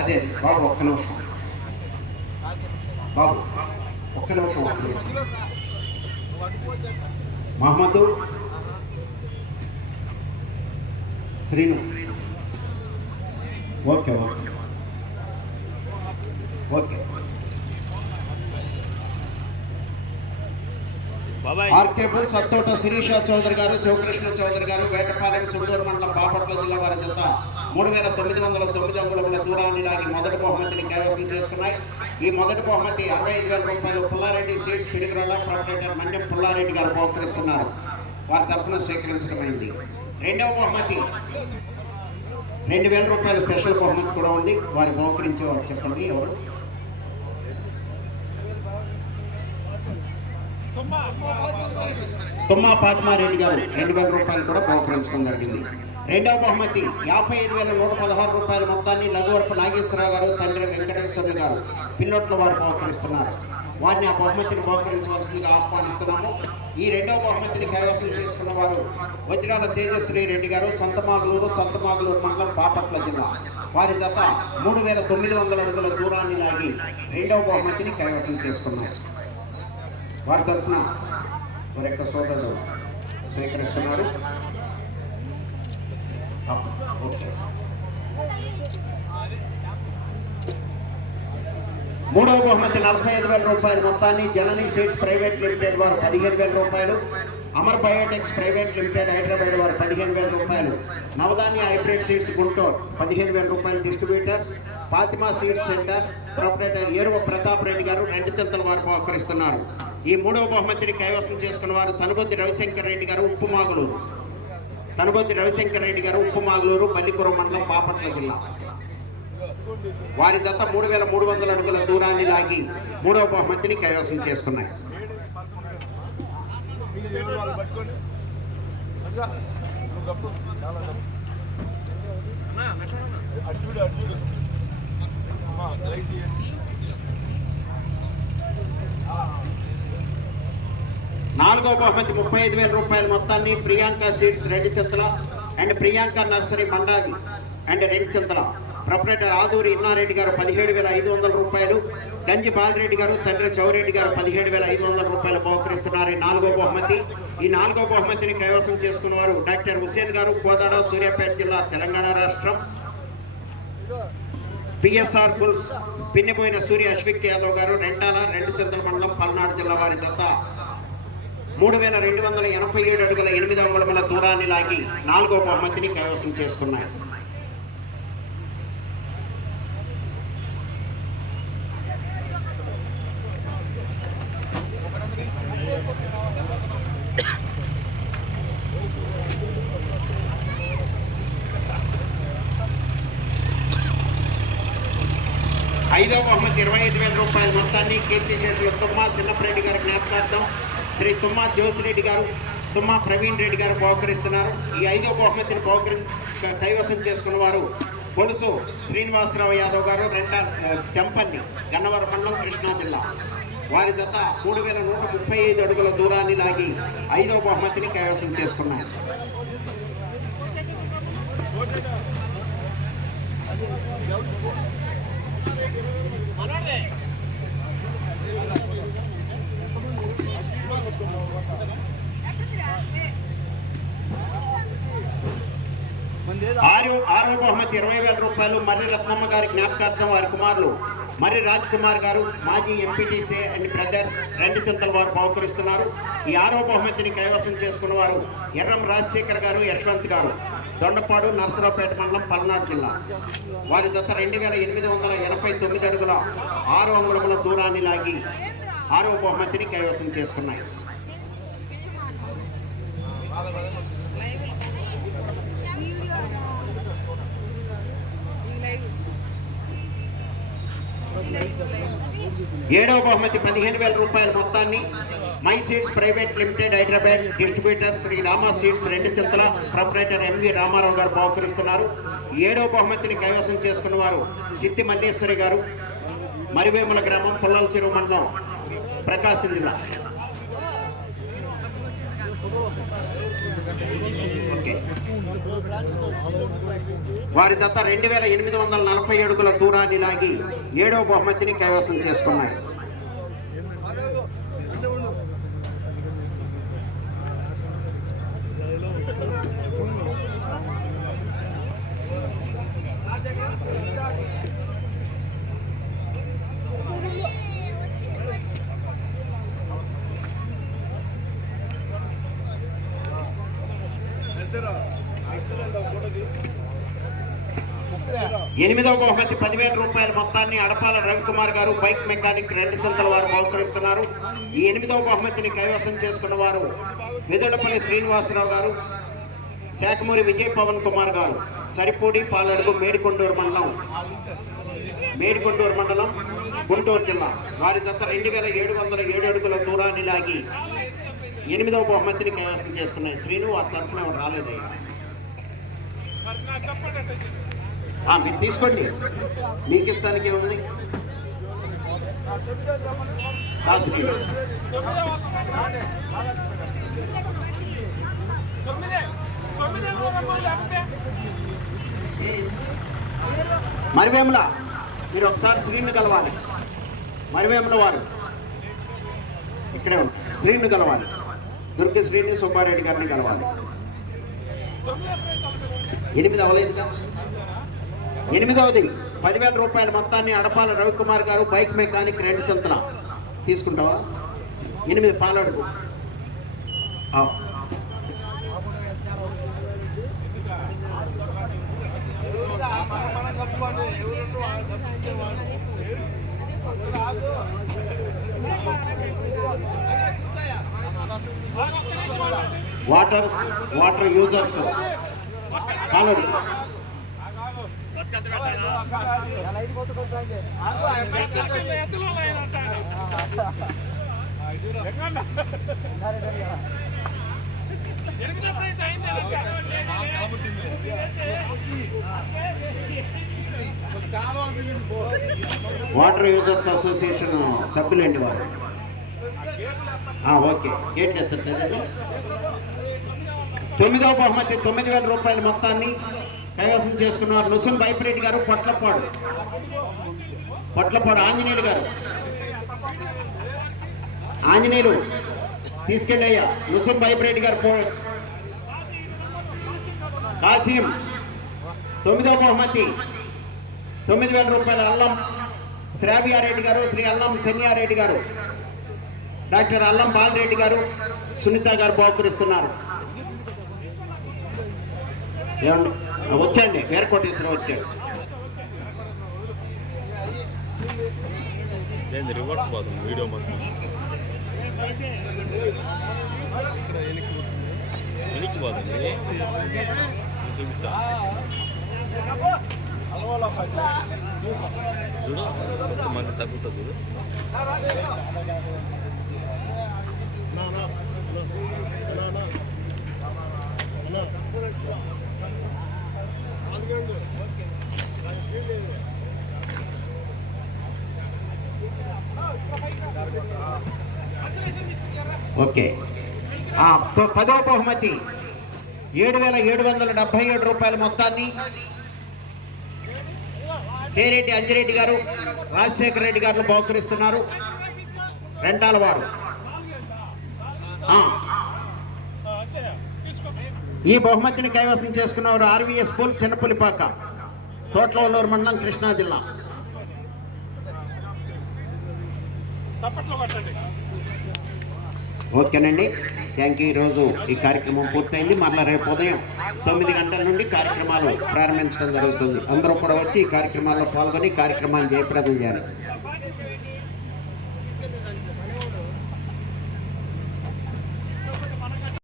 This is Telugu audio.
అదే బాబు ఒక్క నిమిషం బాబు ఒక్క నిమిషం Mohammed Srinu okay okay okay ఆర్కేపుల్ సత్తోట శిరీష చౌదరి గారు, శివకృష్ణ చౌదరి గారు, వేటపాలెం సుండూరు మండలం బాపట్ల జిల్లా వారి జత 3909 అంగుళముల దూరాన్ని లాగి మొదటి బహుమతిని కైవసం చేసుకున్నాయి. ఈ మొదటి బహుమతి 65,000 రూపాయలు పుల్లారెడ్డి సీడ్స్ పిడుగురాల ప్రొపరేటర్ మండ్యం పుల్లారెడ్డి గారు బహుకరిస్తున్నారు. వారి తరఫున స్వీకరించడమైంది. రెండవ బహుమతి 2,000 రూపాయలు స్పెషల్ బహుమతి కూడా ఉంది. వారి బహుకరించేవారు చెప్పండి ఎవరు? తుమ్మా పాత్మారెడ్డి గారు 2,000 రూపాయలు కూడా బహుకరించడం జరిగింది. రెండవ బహుమతి 55,116 రూపాయల మొత్తాన్ని లఘువర్పు నాగేశ్వరరావు గారు, తండ్రి వెంకటేశ్వర్లు గారు పిల్లోట్ల వారు బహుకరిస్తున్నారు. వారిని ఆ బహుమతిని బహుకరించవలసిందిగా ఆహ్వానిస్తున్నాము. ఈ రెండవ బహుమతిని కైవసం చేసుకున్న వారు వజ్రాల తేజశ్రీ రెడ్డి గారు, సంతమాగులూరు మండలం బాపట్ల జిల్లా. వారి జత 3,900 అడుగుల దూరాన్ని లాగి రెండవ బహుమతిని కైవసం చేసుకున్నారు. వారి తరఫున వారి యొక్క సోదరులు స్వీకరిస్తున్నారు. మూడవ బహుమతి 45,000 రూపాయల మొత్తాన్ని జననీ సీడ్స్ ప్రైవేట్ లిమిటెడ్ వారు 15,000 రూపాయలు, Amar biotechs private limited Hyderabad వారు 15,000 రూపాయలు, నవధాన్య హైబ్రిడ్ సీడ్స్ గుంటూరు 15,000 రూపాయలు distributors, Fathima seeds centre proprietor ఎరువ ప్రతాప్ రెడ్డి గారు రెండుచెంతల వారు బహుకరిస్తున్నారు. ఈ మూడవ బహుమతిని కైవసం చేసుకున్న వారు తనుబొద్ది రవిశంకర్ రెడ్డి గారు ఉప్పుమాగులూరు బల్లికురం మండలం బాపట్ల జిల్లా. వారి జత 3,300 అడుగుల దూరాన్ని లాగి మూడవ బహుమతిని కైవసం చేసుకున్నాయి. నాలుగో బహుమతి 35,000 రూపాయల మొత్తాన్ని Priyanka seeds Rentachintala and Priyanka nursery Mandadi and Rentachintala proprietor Aduri Innareddy garu 17,500 రూపాయలు, గంజి బాలరెడ్డి గారు, తండ్రి చౌరెడ్డి గారు 17,500 రూపాయలు బహుకరిస్తున్నారు. ఈ నాలుగో బహుమతి. ఈ నాలుగో బహుమతిని కైవసం చేసుకున్నవారు డాక్టర్ హుసేన్ గారు, కోదాడ సూర్యాపేట జిల్లా తెలంగాణ రాష్ట్రం. పిఎస్ఆర్ బుల్స్ పిన్నిపోయిన సూర్య అశ్విక్ యాదవ్ గారు రెంటాల రెండుచెంతల మండలం పల్నాడు జిల్లా. వారి జత 3,287 అడుగుల 8 అంగుళముల దూరాన్ని లాగి నాలుగో బహుమతిని కైవసం చేసుకున్నాయి. ఐదో బహుమతి 25,000 రూపాయల మొత్తాన్ని కీర్తి చేతుల తుమ్మా చిన్నప్రెడ్డి గారి జ్ఞాపకార్థం శ్రీ తుమ్మా జోసిరెడ్డి గారు, తుమ్మా ప్రవీణ్ రెడ్డి గారు బహుకరిస్తున్నారు. ఈ ఐదో బహుమతిని కైవసం చేసుకున్న వారు పొలుసు శ్రీనివాసరావు యాదవ్ గారు, తెంపల్లి గన్నవరం మండలం కృష్ణా జిల్లా. వారి జత 3,135 అడుగుల దూరాన్ని లాగి ఐదో బహుమతిని కైవసం చేసుకున్నారు. ఆరో బహుమతి 20,000 రూపాయలు మర్రి రత్నమ్మ గారి జ్ఞాపకార్థం వారి కుమారులు మర్రి రాజ్ కుమార్ గారు, మాజీ ఎంపీటీసీ అండ్ బ్రదర్స్ రెండుచెంతల వారు బహుకరిస్తున్నారు. ఈ ఆరో బహుమతిని కైవసం చేసుకున్న వారు ఎర్రం రాజశేఖర్ గారు, యశ్వంత్ గారు, దొండపాడు నర్సరావుపేట మండలం పల్నాడు జిల్లా. వారి జత 2,889 అడుగుల 6 అంగుళముల దూరాన్ని లాగి ఆరో బహుమతిని కైవసం చేసుకున్నాయి. ఏడవ బహుమతి 15,000 రూపాయల మొత్తాన్ని my seeds private limited Hyderabad distributor Sri Rama seeds Rentachintala proprietor MV Ramarao garu బహుకరిస్తున్నారు. ఏడవ బహుమతిని కైవసం చేసుకున్న వారు సిద్ధి మల్లేశ్వరి గారు, మరివేముల గ్రామం, పుల్లల చెరువు మండలం, ప్రకాశం జిల్లా. ఓకే. వారి జత 2840 అడుగుల దూరాన్ని లాగి 7వ బహుమతిని కైవసం చేసుకున్నాయి. ఎనిమిదవ బహుమతి 10,000 రూపాయల మొత్తాన్ని అడపాల రవికుమార్ గారు బైక్ మెకానిక్ 2 చింతల వారు బహుకరిస్తున్నారు. ఈ 8వ బహుమతిని కైవసం చేసుకున్న వారు వెదడపల్లి శ్రీనివాసరావు గారు, శాఖమూరి విజయ్ పవన్ కుమార్ గారు, సరిపూడి పాలడుగు మేడికొండూరు మండలం గుంటూరు జిల్లా. వారి జత 2707 అడుగుల దూరాన్ని లాగి 8వ బహుమతిని కైవసం చేసుకున్నాయి. శ్రీను ఆ తరఫున రాలేదయ్యా, మీరు తీసుకోండి, మీకు ఇస్తానికి ఏముంది. మరివేముల మీరు ఒకసారి శ్రీను కలవాలి. మరివేముల వారు ఇక్కడే ఉంటారు. శ్రీను కలవాలి, దుర్గ శ్రీని సుబ్బారెడ్డి గారిని కలవాలి. 8 అవ్వలేదుగా. 8వది 10,000 రూపాయల మొత్తాన్ని అడపాల రవికుమార్ గారు బైక్ మెకానిక్ 2 చింతల తీసుకుంటావా? 8 Paladugu. Water users Paladugu. Water users association సభ్యులండి వారు. ఓకే, గేట్లు ఎత్తండి. 9వ బహుమతి 9,000 రూపాయల మొత్తాన్ని కైవసం చేసుకున్నారు నుసుం బైపిరెడ్డి గారు, పొట్లపాడు ఆంజనేయులు తీసుకెళ్ళయ్యా. నుసుం బైపిరెడ్డి గారు కాసిం. 9వ బహుమతి 9,000 రూపాయల అల్లం శ్రావ్యారెడ్డి గారు, శ్రీ అల్లం శన్యారెడ్డి గారు, డాక్టర్ అల్లం బాలరెడ్డి గారు, సునీత గారు బహుకరిస్తున్నారు. ఏమండి వచ్చండి, వీరకోటేశ్వరరావు వచ్చాడు. రివర్స్ పోతుంది వీడియో మొత్తం వెనక్కి పోతుంది. చూపించా చూడు, మంది తగ్గుతుంది చూడు. ఓకే. 10వ బహుమతి 7,777 రూపాయల మొత్తాన్ని సేరెడ్డి అంజిరెడ్డి గారు, రాజశేఖర రెడ్డి గారు బహుకరిస్తున్నారు. రెంటాల వారు. ఈ బహుమతిని కైవసం చేసుకున్నవారు ఆర్వీఎస్ స్కూల్ శనపులిపాక, తోట్లవల్లూరు మండలం, కృష్ణా జిల్లా. ఓకేనండి, థ్యాంక్ యూ. ఈరోజు ఈ కార్యక్రమం పూర్తయింది. మరలా రేపు ఉదయం 9 గంటల నుండి కార్యక్రమాలు ప్రారంభించడం జరుగుతుంది. అందరూ కూడా వచ్చి ఈ కార్యక్రమాల్లో పాల్గొని కార్యక్రమాన్ని జయప్రదం చేయాలి.